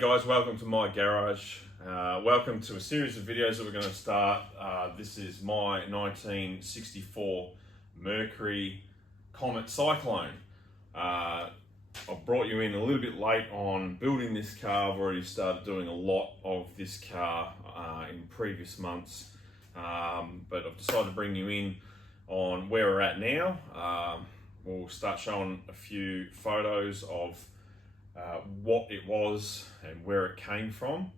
Hey guys, welcome to my garage. Welcome to a series of videos that we're going to start. This is my 1964 Mercury Comet Cyclone. I brought you in a little bit late on building this car. I've already started doing a lot of this car in previous months, but I've decided to bring you in on where we're at now. We'll start showing a few photos of what it was and where it came from.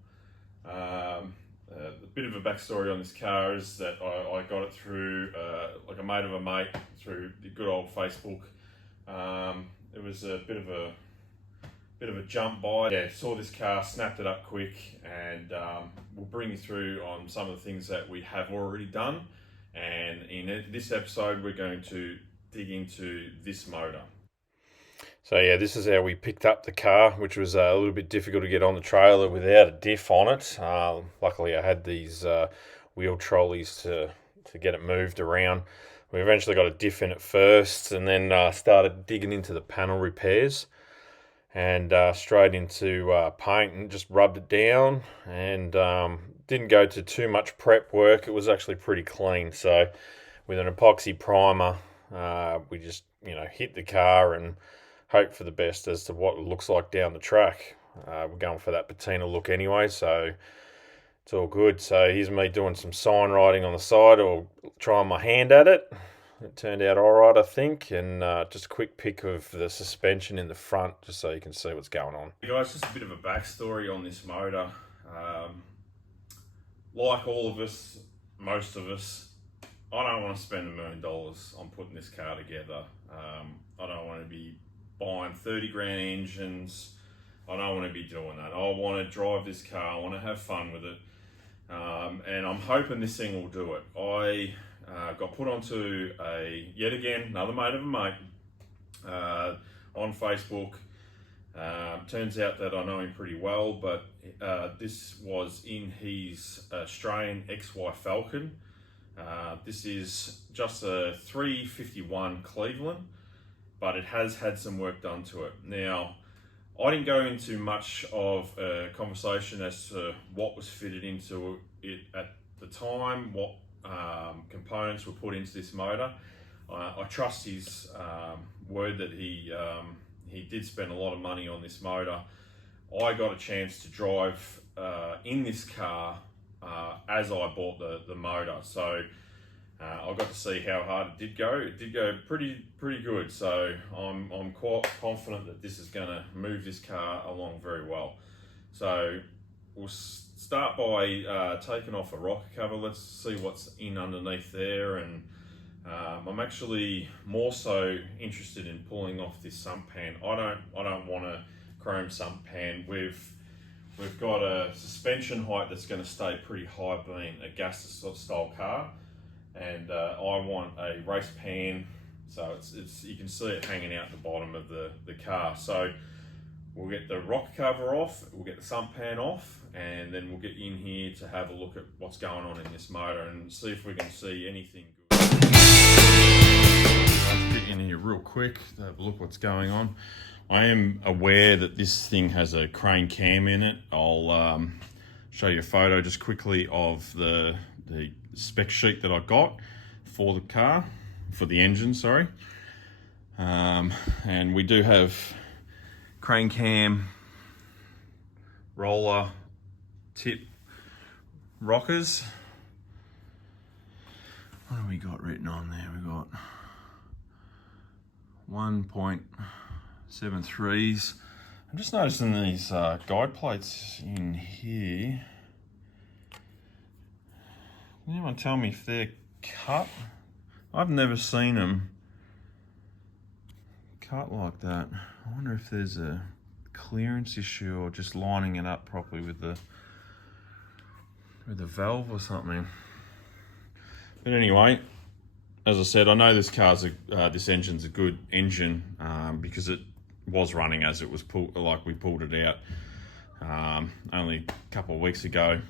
A bit of a backstory on this car is that I got it through like a mate of a mate through the good old Facebook. It was a bit of a jump by. Yeah, saw this car, snapped it up quick, and we'll bring you through on some of the things that we have already done. And in this episode, we're going to dig into this motor. So yeah, this is how we picked up the car, which was a little bit difficult to get on the trailer without a diff on it. Luckily I had these wheel trolleys to get it moved around. We eventually got a diff in it first, and then started digging into the panel repairs and straight into paint and just rubbed it down, and didn't go to too much prep work. It was actually pretty clean. So with an epoxy primer, we just hit the car and hope for the best as to what it looks like down the track. We're going for that patina look anyway, so it's all good. So here's me doing some sign writing on the side, or trying my hand at it. It turned out all right, I think, and just a quick pic of the suspension in the front, just so you can see what's going on. Hey guys, just a bit of a backstory on this motor. Like all of us, most of us, I don't want to spend $1 million on putting this car together. I don't want to be buying 30 grand engines. I don't want to be doing that. I want to drive this car. I want to have fun with it. And I'm hoping this thing will do it. I got put onto yet again, another mate of a mate on Facebook. Turns out that I know him pretty well, but this was in his Australian XY Falcon. This is just a 351 Cleveland, but it has had some work done to it. Now, I didn't go into much of a conversation as to what was fitted into it at the time, what components were put into this motor. I trust his word that he did spend a lot of money on this motor. I got a chance to drive in this car as I bought the motor, so I got to see how hard it did go. It did go pretty good, so I'm quite confident that this is going to move this car along very well. So we'll start by taking off a rocker cover. Let's see what's in underneath there, and I'm actually more so interested in pulling off this sump pan. I don't want a chrome sump pan. We've got a suspension height that's going to stay pretty high, being a GASSER style car. And I want a race pan, so it's you can see it hanging out the bottom of the car. So we'll get the rocker cover off, we'll get the sump pan off, and then we'll get in here to have a look at what's going on in this motor and see if we can see anything good. Let's get in here real quick to have a look what's going on. I am aware that this thing has a crane cam in it. I'll show you a photo just quickly of the spec sheet that I got for the car, for the engine, sorry. And we do have crane cam, roller, tip, rockers. What have we got written on there? We got 1.73s. I'm just noticing these guide plates in here. Can anyone tell me if they're cut? I've never seen them cut like that. I wonder if there's a clearance issue or just lining it up properly with the valve or something. But anyway, as I said, I know this engine's a good engine because it was running as it was we pulled it out only a couple of weeks ago.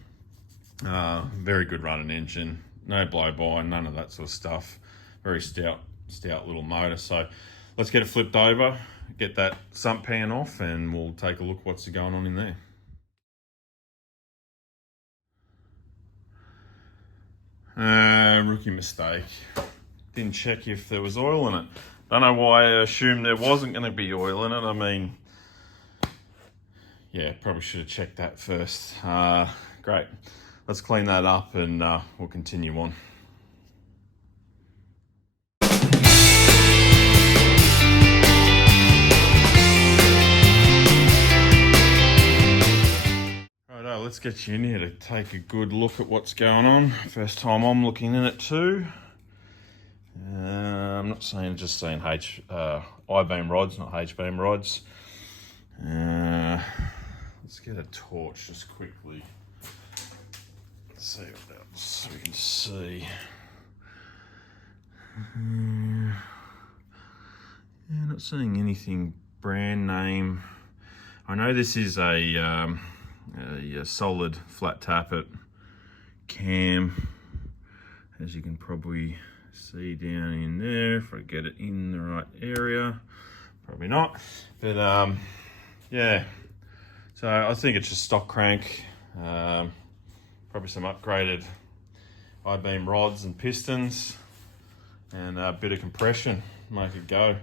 Very good running engine, no blow by, none of that sort of stuff. Very stout little motor. So let's get it flipped over, get that sump pan off, and we'll take a look what's going on in there. Rookie mistake. Didn't check if there was oil in it. Don't know why I assumed there wasn't going to be oil in it. I mean, yeah, probably should have checked that first. Great. Let's clean that up and we'll continue on. Righto, let's get you in here to take a good look at what's going on. First time I'm looking in it too. I'm not saying, just saying I-beam rods, not H-beam rods. Let's get a torch just quickly. Let's see what else we can see. Yeah, not seeing anything brand name. I know this is a solid flat tappet cam, as you can probably see down in there. If I get it in the right area, probably not, but yeah, so I think it's just stock crank, probably some upgraded I-beam rods and pistons and a bit of compression, make it go.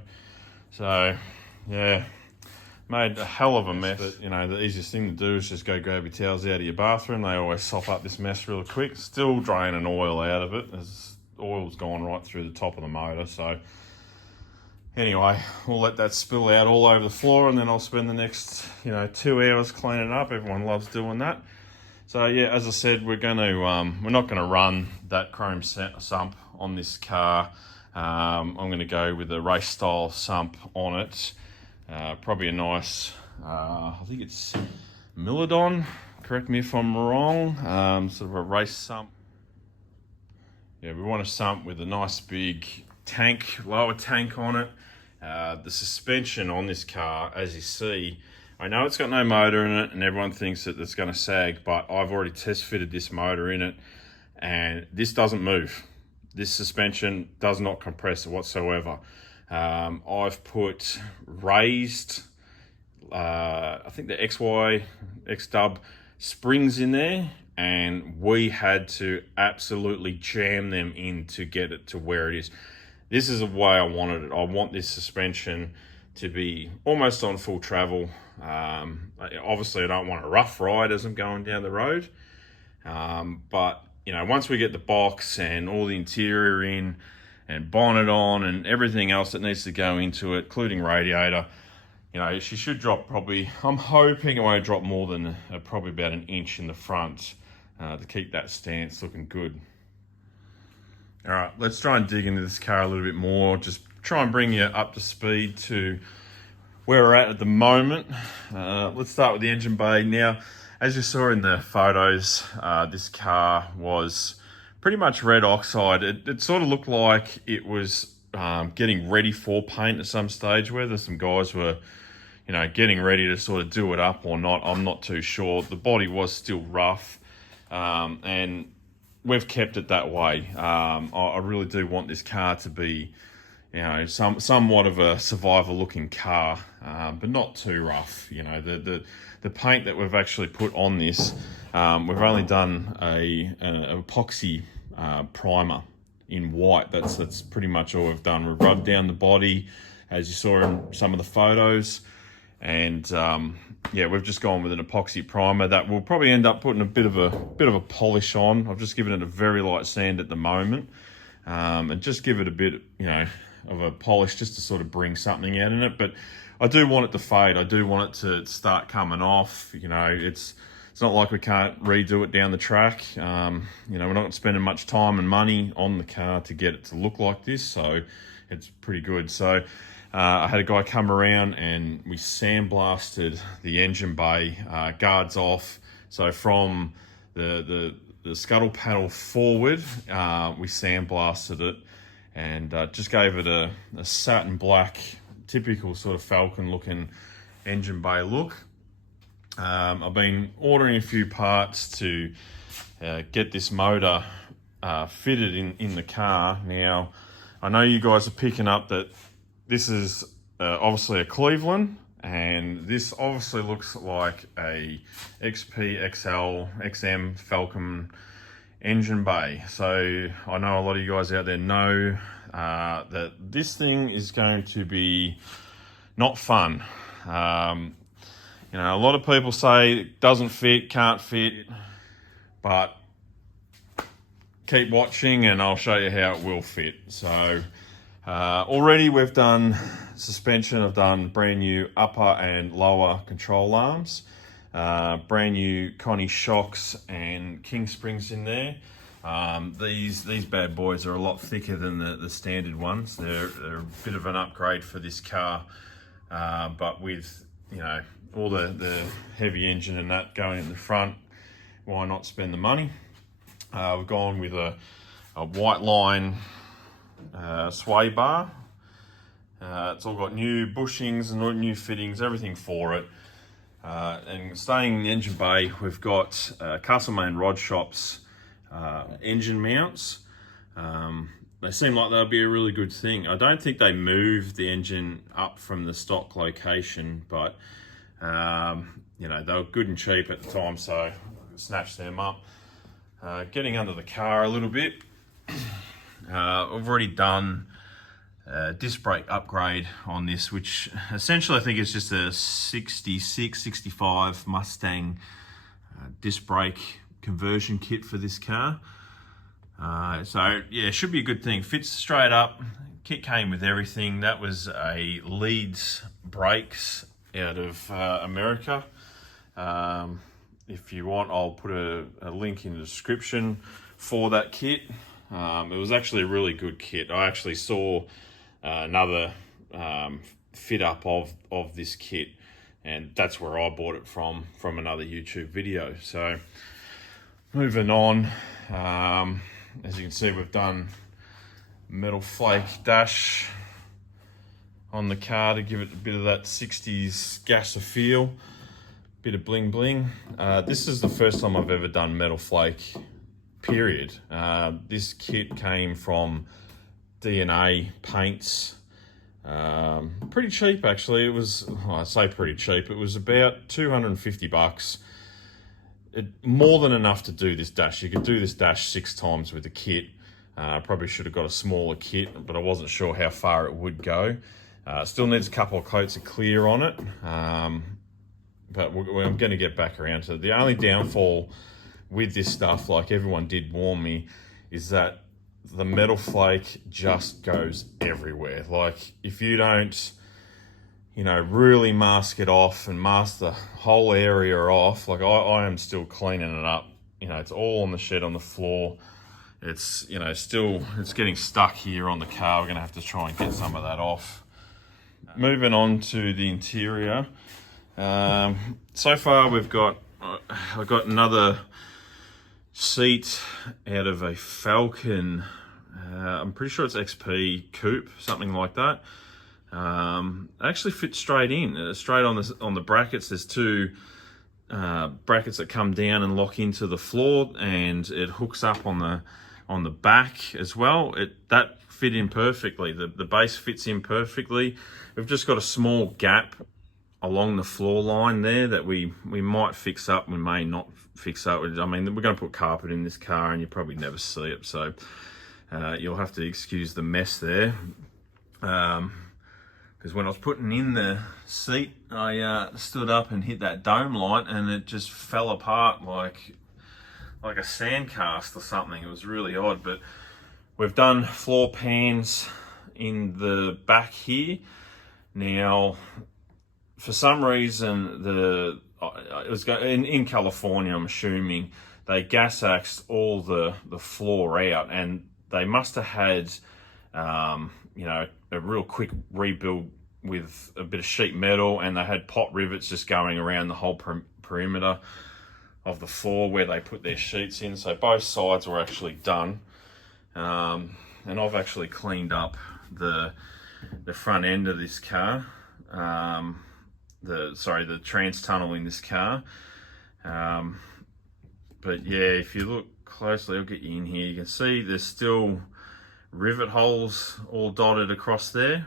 So yeah, made a hell of a mess, but you know, the easiest thing to do is just go grab your towels out of your bathroom. They always sop up this mess real quick. Still draining oil out of it, as oil's gone right through the top of the motor. So anyway, we'll let that spill out all over the floor, and then I'll spend the next 2 hours cleaning up. Everyone loves doing that. So yeah, as I said, we're not gonna run that chrome sump on this car. I'm gonna go with a race style sump on it. Probably a nice, I think it's Milodon, correct me if I'm wrong, sort of a race sump. Yeah, we want a sump with a nice big tank, lower tank on it. The suspension on this car, as you see, I know it's got no motor in it and everyone thinks that it's going to sag, but I've already test fitted this motor in it and this doesn't move. This suspension does not compress whatsoever. I've put raised, I think the XY, X-dub springs in there, and we had to absolutely jam them in to get it to where it is. This is the way I wanted it. I want this suspension to be almost on full travel. Obviously I don't want a rough ride as I'm going down the road. But once we get the box and all the interior in and bonnet on and everything else that needs to go into it, including radiator, she should drop probably, I'm hoping it won't drop more than probably about an inch in the front to keep that stance looking good. All right, let's try and dig into this car a little bit more, just try and bring you up to speed to where we're at the moment. Let's start with the engine bay. Now, as you saw in the photos, this car was pretty much red oxide. It sort of looked like it was getting ready for paint at some stage. Whether some guys were, getting ready to sort of do it up or not, I'm not too sure. The body was still rough, and we've kept it that way. I really do want this car to be, somewhat of a survivor-looking car, but not too rough. The paint that we've actually put on this, we've only done an epoxy primer in white. That's pretty much all we've done. We've rubbed down the body, as you saw in some of the photos, and yeah, we've just gone with an epoxy primer that we'll probably end up putting a bit of a polish on. I've just given it a very light sand at the moment, and just give it a bit, of a polish just to sort of bring something out in it. But I do want it to fade. I do want it to start coming off. It's not like we can't redo it down the track. We're not spending much time and money on the car to get it to look like this, so it's pretty good. So I had a guy come around and we sandblasted the engine bay, guards off. So from the scuttle panel forward, we sandblasted it and just gave it a satin black, typical sort of Falcon looking engine bay look. I've been ordering a few parts to get this motor fitted in the car. Now, I know you guys are picking up that this is obviously a Cleveland, and this obviously looks like a XP, XL, XM Falcon engine bay. So I know a lot of you guys out there know that this thing is going to be not fun. You know, a lot of people say it doesn't fit, can't fit, but keep watching and I'll show you how it will fit. So already we've done suspension, I've done brand new upper and lower control arms, brand new Connie shocks and king springs in there. These bad boys are a lot thicker than the standard ones. They're a bit of an upgrade for this car, but with, you know, all the heavy engine and that going in the front, why not spend the money? We've gone with a white line sway bar. It's all got new bushings and new fittings, everything for it. And staying in the engine bay, we've got Castlemaine Rod Shop's engine mounts. They seem like they'll be a really good thing. I don't think they moved the engine up from the stock location, but you know, they were good and cheap at the time, so I snatched them up. Getting under the car a little bit, I've already done a disc brake upgrade on this, which essentially I think is just a 66, 65 Mustang disc brake conversion kit for this car. So yeah, it should be a good thing. Fits straight up. Kit came with everything. That was a Leeds brakes out of America. If you want, I'll put a link in the description for that kit. It was actually a really good kit. I actually saw another fit up of this kit, and that's where I bought it from another YouTube video. So moving on, as you can see, we've done metal flake dash on the car to give it a bit of that 60s gasser feel, bit of bling bling. This is the first time I've ever done metal flake, period. This kit came from DNA Paints. Pretty cheap actually. It was, I say pretty cheap, it was about 250 bucks. More than enough to do this dash. You could do this dash 6 times with the kit. Probably should have got a smaller kit, but I wasn't sure how far it would go. Still needs a couple of coats of clear on it, but I'm going to get back around to it. The only downfall with this stuff, like everyone did warn me, is that the metal flake just goes everywhere. Like if you don't, you know, really mask it off and mask the whole area off, like I am still cleaning it up. You know, it's all on the shed on the floor. It's, you know, still, it's getting stuck here on the car. We're going to have to try and get some of that off. Moving on to the interior. So far I've got another seat out of a Falcon. I'm pretty sure it's XP coupe, something like that. It actually fits straight in, straight on the brackets. There's 2 brackets that come down and lock into the floor, and it hooks up on the back as well. That fit in perfectly. The base fits in perfectly. We've just got a small gap along the floor line there that we might fix up, we may not fix up. I mean, we're going to put carpet in this car and you probably never see it, so you'll have to excuse the mess there. Because when I was putting in the seat, I stood up and hit that dome light and it just fell apart like a sand cast or something. It was really odd, but we've done floor pans in the back here. Now, for some reason, it was in California, I'm assuming, they gas axed all the floor out, and they must have had, you know, a real quick rebuild with a bit of sheet metal, and they had pot rivets just going around the whole perimeter of the floor where they put their sheets in. So both sides were actually done, and I've actually cleaned up the front end of this car, the trans tunnel in this car. But yeah, if you look closely, I'll get you in here, you can see there's still rivet holes all dotted across there.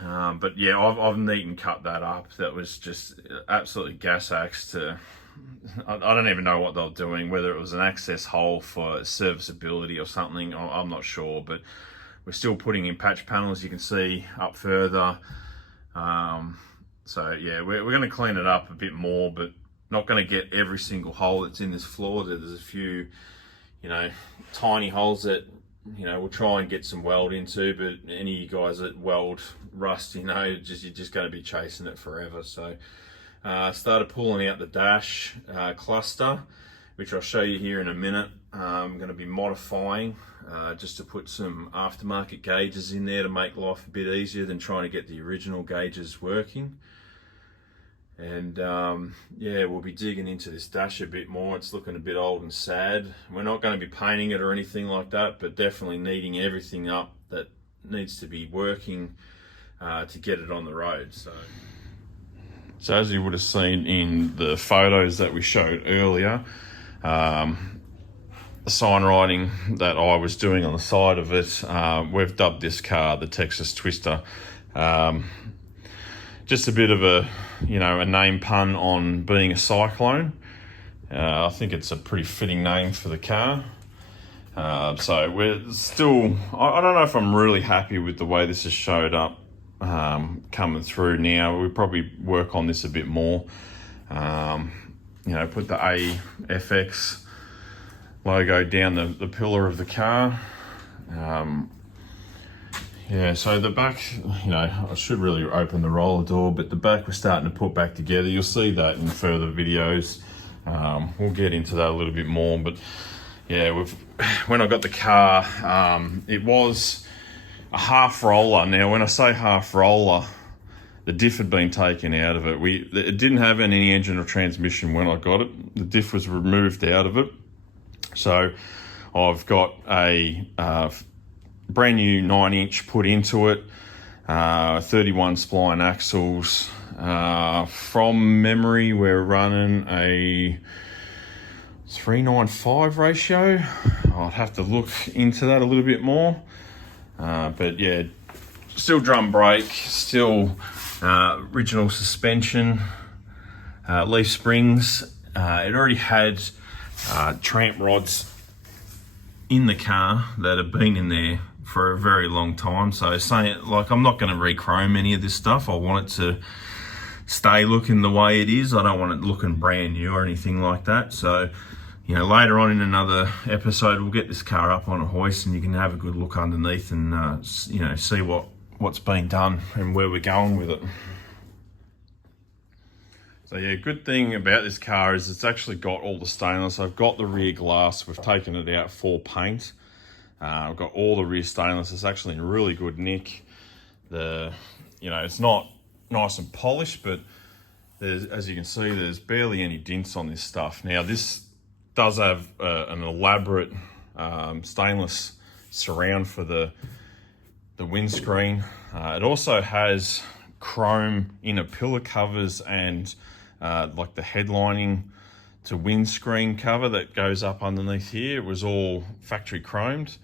But yeah, I've neat and cut that up. That was just absolutely gas axe to I don't even know what they were doing, whether it was an access hole for serviceability or something, I'm not sure, but we're still putting in patch panels, you can see up further. So yeah, we're going to clean it up a bit more, but not going to get every single hole that's in this floor. There's a few, you know, tiny holes that, you know, we'll try and get some weld into, but any of you guys that weld rust, you know, you're just going to be chasing it forever. So started pulling out the dash cluster, which I'll show you here in a minute. I'm going to be modifying just to put some aftermarket gauges in there to make life a bit easier than trying to get the original gauges working. And yeah, we'll be digging into this dash a bit more. It's looking a bit old and sad. We're not going to be painting it or anything like that, but definitely neating everything up that needs to be working to get it on the road. So as you would have seen in the photos that we showed earlier, the sign writing that I was doing on the side of it, we've dubbed this car the Texas Twister. Just a bit of a, you know, a name pun on being a cyclone. I think it's a pretty fitting name for the car. So we're still, I don't know if I'm really happy with the way this has showed up coming through now. We'll probably work on this a bit more. You know, put the AFX logo down the pillar of the car. Yeah, so the back, you know, I should really open the roller door, but the back we're starting to put back together. You'll see that in further videos. We'll get into that a little bit more, but yeah, when I got the car, it was a half roller. Now, when I say half roller, the diff had been taken out of it. It didn't have any engine or transmission when I got it. The diff was removed out of it. So I've got a brand new 9-inch put into it, 31 spline axles. From memory, we're running a 395 ratio. I'll have to look into that a little bit more. But yeah, still drum brake, still original suspension, leaf springs. It already had tramp rods in the car that have been in there for a very long time. So saying, like, I'm not going to re-chrome any of this stuff. I want it to stay looking the way it is. I don't want it looking brand new or anything like that. So, you know, later on in another episode, we'll get this car up on a hoist and you can have a good look underneath and, you know, see what's been done and where we're going with it. So yeah, good thing about this car is it's actually got all the stainless. I've got the rear glass. We've taken it out for paint. I've got all the rear stainless. It's actually in really good nick. You know, it's not nice and polished, but as you can see, there's barely any dents on this stuff. Now, this does have an elaborate stainless surround for the windscreen. It also has chrome inner pillar covers and like the headlining to windscreen cover that goes up underneath here. It was all factory chromed.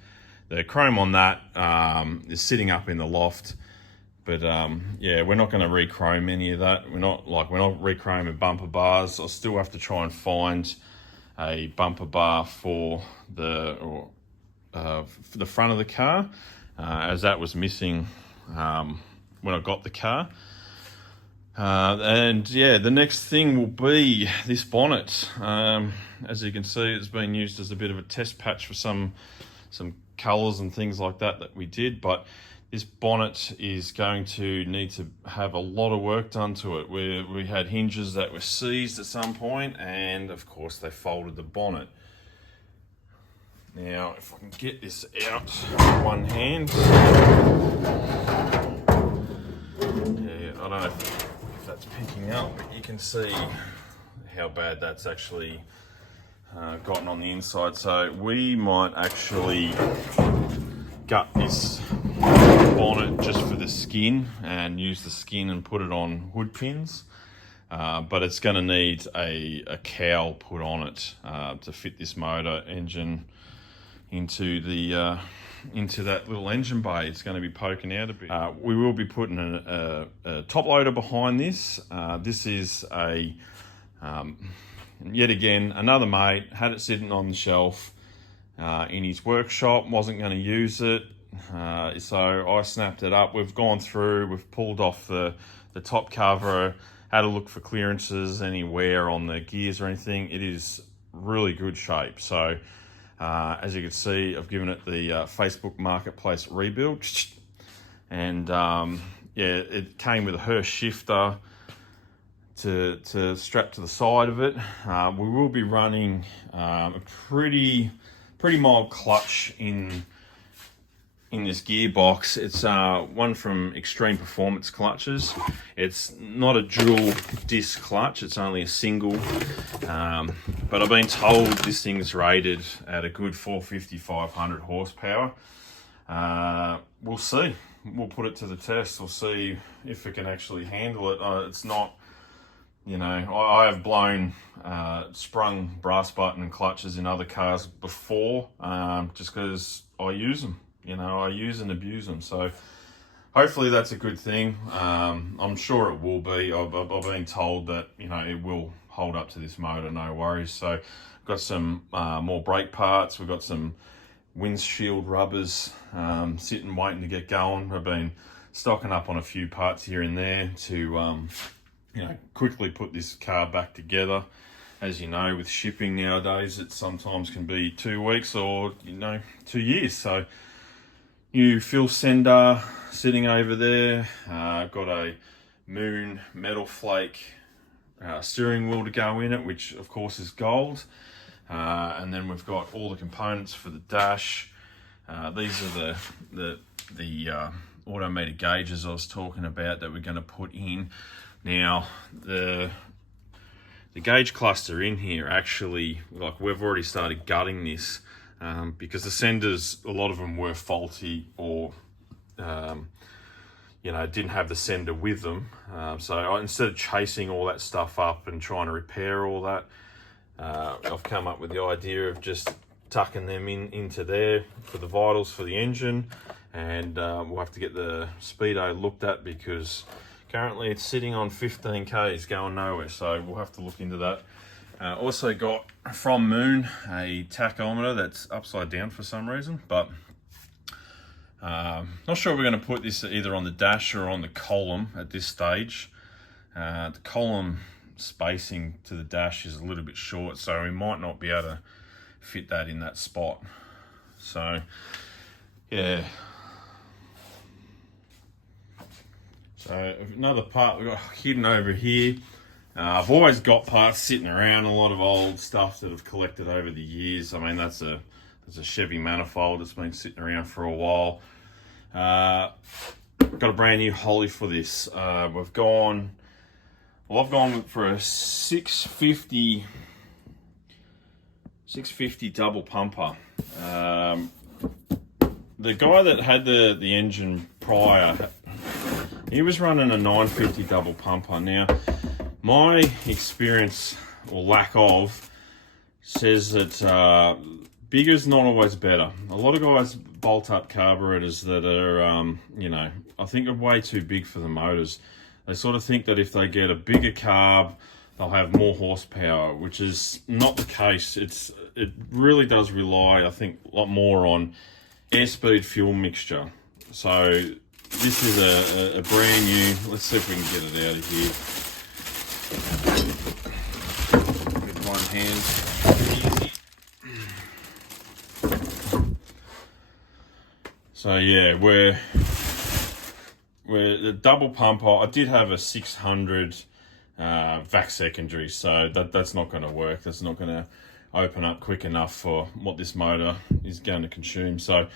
The chrome on that is sitting up in the loft, but yeah, we're not going to re-chrome any of that. We're not re-chroming bumper bars. I'll still have to try and find a bumper bar for the front of the car, as that was missing when I got the car. And yeah, the next thing will be this bonnet. As you can see, it's been used as a bit of a test patch for some colours and things like that we did, but this bonnet is going to need to have a lot of work done to it. We had hinges that were seized at some point, and of course they folded the bonnet. Now, if I can get this out with one hand. Yeah, I don't know if that's picking up, but you can see how bad that's actually gotten on the inside. So we might actually gut this bonnet just for the skin and use the skin and put it on hood pins. But it's going to need a cowl put on it to fit this motor engine into that little engine bay. It's going to be poking out a bit. We will be putting a top loader behind this. This is a And yet again, another mate had it sitting on the shelf in his workshop, wasn't going to use it. So I snapped it up. We've gone through, we've pulled off the top cover, had a look for clearances, any wear on the gears or anything. It is really good shape. So as you can see, I've given it the Facebook Marketplace rebuild. And yeah, it came with a Hurst shifter to strap to the side of it. We will be running a pretty mild clutch in this gearbox. It's one from Extreme Performance Clutches. It's not a dual disc clutch, it's only a single. But I've been told this thing's rated at a good 450, 500 horsepower. We'll see. We'll put it to the test. We'll see if it can actually handle it. It's not, you know, I have blown, sprung brass button clutches in other cars before, just because I use them. You know, I use and abuse them. So hopefully that's a good thing. I'm sure it will be. I've been told that, you know, it will hold up to this motor, no worries. So got some more brake parts. We've got some windshield rubbers sitting waiting to get going. We've been stocking up on a few parts here and there to you know, quickly put this car back together. As you know, with shipping nowadays, it sometimes can be 2 weeks or, you know, 2 years. So new fuel sender sitting over there. Got a Moon metal flake steering wheel to go in it, which of course is gold. And then we've got all the components for the dash. These are the automated gauges I was talking about that we're going to put in. Now the gauge cluster in here, actually, like, we've already started gutting this because the senders, a lot of them were faulty or you know, didn't have the sender with them. So instead of chasing all that stuff up and trying to repair all that, I've come up with the idea of just tucking them into there for the vitals for the engine. And we'll have to get the speedo looked at because currently it's sitting on 15 k's going nowhere, so we'll have to look into that. Also got from Moon a tachometer that's upside down for some reason, but not sure we're going to put this either on the dash or on the column at this stage. The column spacing to the dash is a little bit short, so we might not be able to fit that in that spot. So yeah. So another part we've got hidden over here. I've always got parts sitting around, a lot of old stuff that I've collected over the years. I mean, that's a Chevy manifold that's been sitting around for a while. Got a brand new Holly for this. I've gone for a 650 double pumper. The guy that had the engine prior, he was running a 950 double pumper. Now, my experience, or lack of, says that bigger's not always better. A lot of guys bolt up carburetors that are, you know, I think are way too big for the motors. They sort of think that if they get a bigger carb, they'll have more horsepower, which is not the case. It really does rely, I think, a lot more on airspeed fuel mixture. So this is a brand new, let's see if we can get it out of here with one hand. So yeah, we're the double pumper. I did have a 600 vac secondary, so that's not going to work. That's not going to open up quick enough for what this motor is going to consume. So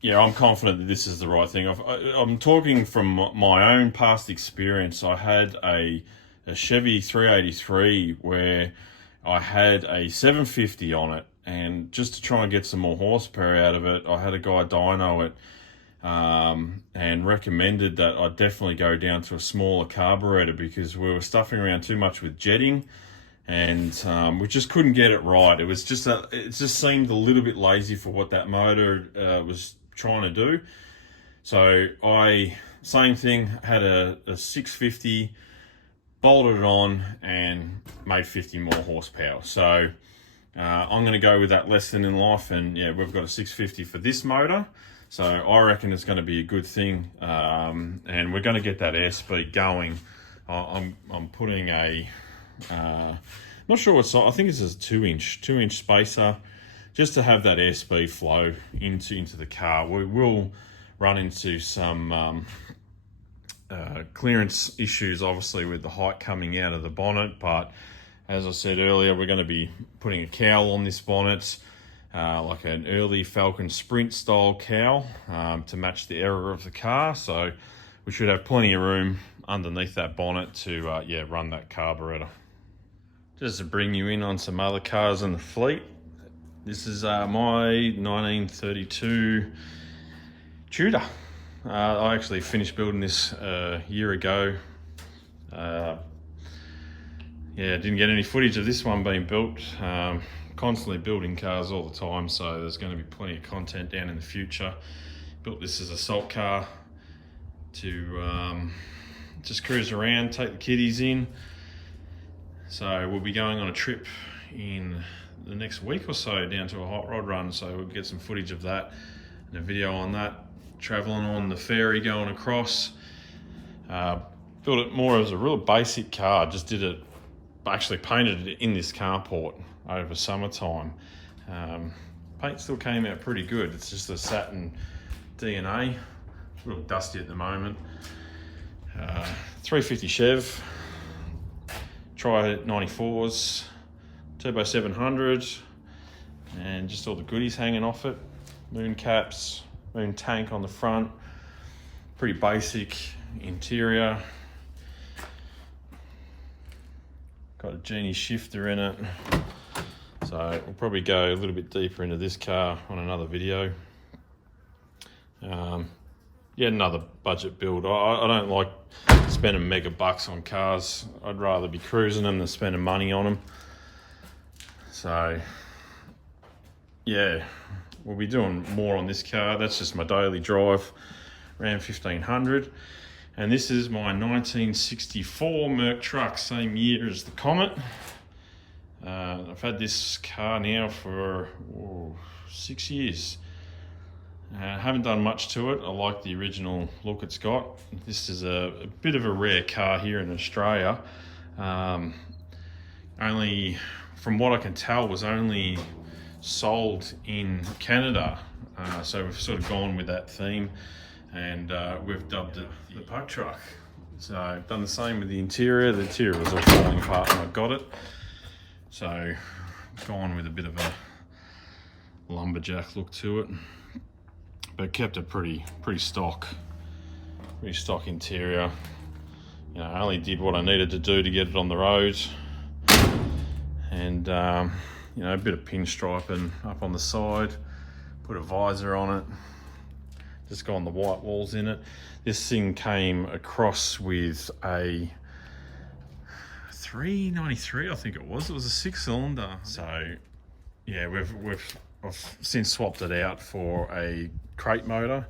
yeah, I'm confident that this is the right thing. I'm talking from my own past experience. I had a Chevy 383 where I had a 750 on it, and just to try and get some more horsepower out of it, I had a guy dyno it and recommended that I definitely go down to a smaller carburetor because we were stuffing around too much with jetting, and we just couldn't get it right. It was just it just seemed a little bit lazy for what that motor was trying to do. So same thing, had a 650 bolted it on and made 50 more horsepower. So I'm going to go with that lesson in life, and yeah, we've got a 650 for this motor, so I reckon it's going to be a good thing, and we're going to get that airspeed going. I'm putting a not sure what size, I think it's a 2-inch spacer, just to have that airspeed flow into the car. We will run into some clearance issues, obviously, with the height coming out of the bonnet, but as I said earlier, we're going to be putting a cowl on this bonnet, like an early Falcon Sprint style cowl, to match the error of the car. So we should have plenty of room underneath that bonnet to yeah, run that carburetor. Just to bring you in on some other cars in the fleet, this is my 1932 Tudor. I actually finished building this a year ago. Yeah, didn't get any footage of this one being built. Constantly building cars all the time, so there's going to be plenty of content down in the future. Built this as a salt car to just cruise around, take the kiddies in. So we'll be going on a trip in the next week or so down to a hot rod run, so we'll get some footage of that and a video on that. Traveling on the ferry going across. Built it more as a real basic car, just did it, actually painted it in this carport over summertime. Paint still came out pretty good. It's just a satin DNA, a little dusty at the moment. 350 Chev, Tri 94s, Turbo 700, and just all the goodies hanging off it. Moon caps, moon tank on the front, pretty basic interior. Got a Genie shifter in it. So we'll probably go a little bit deeper into this car on another video. Yeah, another budget build. I don't like spending mega bucks on cars. I'd rather be cruising them than spending money on them. So yeah, we'll be doing more on this car. That's just my daily drive, Ram 1500. And this is my 1964 Merc truck, same year as the Comet. I've had this car now for 6 years. Haven't done much to it. I like the original look it's got. This is a bit of a rare car here in Australia. Only, from what I can tell, was only sold in Canada. So we've sort of gone with that theme, and we've dubbed it the Pug Truck. So I've done the same with the interior. The interior was all falling apart when I got it. So gone with a bit of a lumberjack look to it, but kept a pretty stock interior. You know, I only did what I needed to do to get it on the road, and you know, a bit of pinstriping up on the side, put a visor on it, just gone the white walls in it. This thing came across with a 393, I think it was. It was a 6-cylinder. So yeah, I've since swapped it out for a crate motor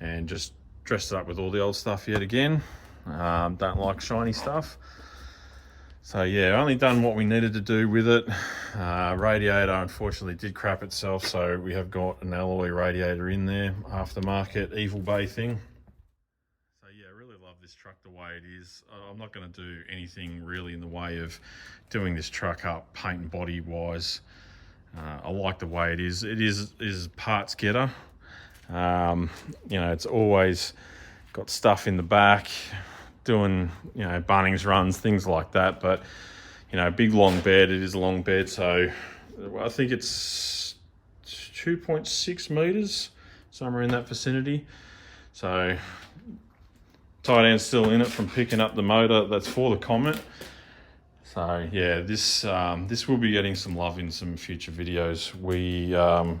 and just dressed it up with all the old stuff yet again. Don't like shiny stuff. So yeah, only done what we needed to do with it. Radiator unfortunately did crap itself, so we have got an alloy radiator in there, aftermarket Evil Bay thing. So yeah, I really love this truck the way it is. I'm not going to do anything really in the way of doing this truck up paint and body wise. I like the way it is. It is parts getter. You know, it's always got stuff in the back, doing, you know, Bunnings runs, things like that. But, you know, big long bed, it is a long bed. So I think it's 2.6 meters, somewhere in that vicinity. So tight end's still in it from picking up the motor that's for the Comet. So yeah, this will be getting some love in some future videos. We are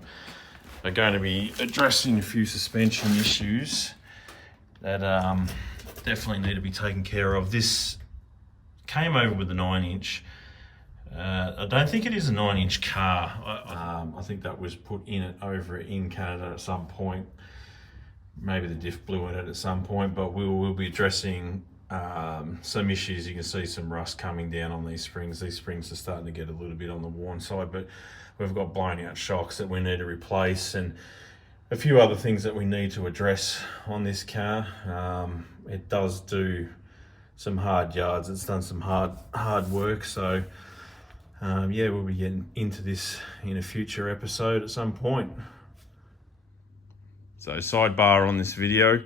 going to be addressing a few suspension issues that definitely need to be taken care of. This came over with a 9-inch. I don't think it is a 9-inch car. I think that was put in it over in Canada at some point. Maybe the diff blew in it at some point, but we will be addressing some issues. You can see some rust coming down on these springs. These springs are starting to get a little bit on the worn side, but we've got blown out shocks that we need to replace, and a few other things that we need to address on this car. It does do some hard yards. It's done some hard work. So yeah, we'll be getting into this in a future episode at some point. So sidebar on this video,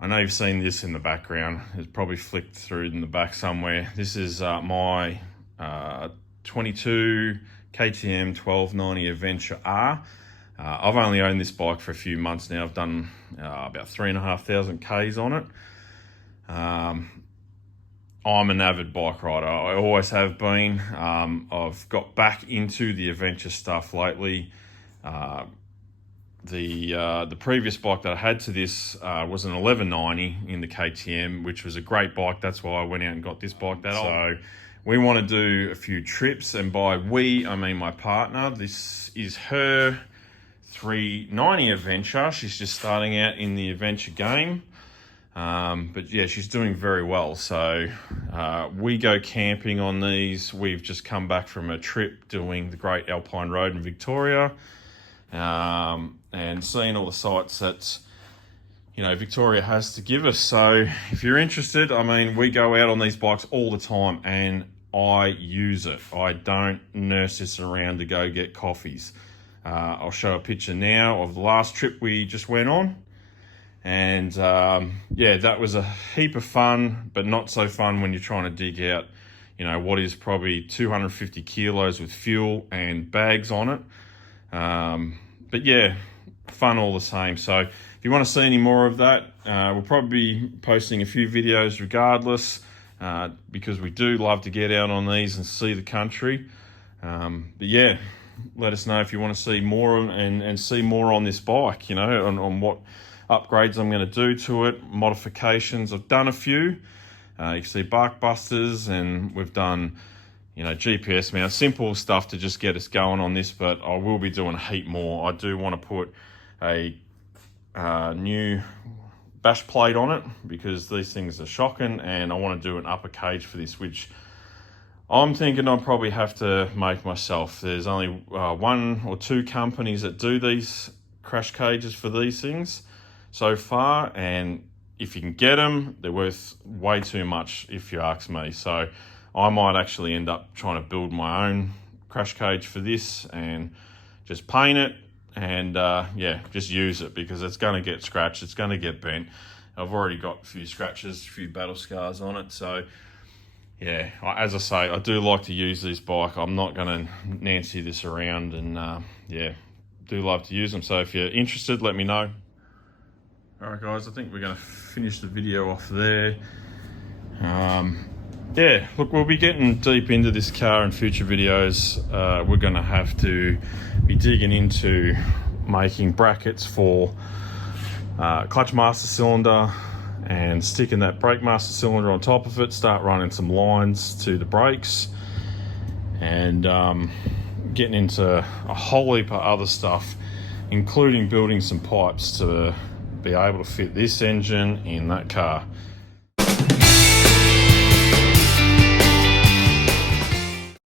I know you've seen this in the background. It's probably flicked through in the back somewhere. This is my 22 KTM 1290 Adventure R. I've only owned this bike for a few months now. I've done about 3,500 Ks on it. I'm an avid bike rider. I always have been. I've got back into the adventure stuff lately. The previous bike that I had to this was an 1190 in the KTM, which was a great bike. That's why I went out and got this bike. So we want to do a few trips, and by we, I mean my partner. This is her 390 Adventure. She's just starting out in the adventure game. But yeah, she's doing very well. So we go camping on these. We've just come back from a trip doing the Great Alpine Road in Victoria. And seeing all the sights that, you know, Victoria has to give us. So if you're interested, I mean, we go out on these bikes all the time, and I use it. I don't nurse this around to go get coffees. I'll show a picture now of the last trip we just went on. And yeah, that was a heap of fun, but not so fun when you're trying to dig out, you know, what is probably 250 kilos with fuel and bags on it. But yeah, fun all the same. So if you want to see any more of that, we'll probably be posting a few videos regardless, because we do love to get out on these and see the country. But yeah, let us know if you want to see more and see more on this bike, you know, on what upgrades I'm going to do to it, modifications. I've done a few. You can see bark busters, and we've done, you know, GPS mount, simple stuff to just get us going on this, but I will be doing a heap more. I do want to put a new bash plate on it, because these things are shocking, and I want to do an upper cage for this, which I'm thinking I'll probably have to make myself. There's only 1 or 2 companies that do these crash cages for these things so far, and if you can get them, they're worth way too much if you ask me. So I might actually end up trying to build my own crash cage for this and just paint it and yeah, just use it, because it's going to get scratched, it's going to get bent. I've already got a few scratches, a few battle scars on it. So yeah, as I say, I do like to use this bike. I'm not going to Nancy this around, and yeah, do love to use them. So if you're interested, let me know. All right, guys, I think we're going to finish the video off there. Yeah, look, we'll be getting deep into this car in future videos. We're going to have to be digging into making brackets for clutch master cylinder, and sticking that brake master cylinder on top of it, start running some lines to the brakes, and getting into a whole heap of other stuff, including building some pipes to be able to fit this engine in that car.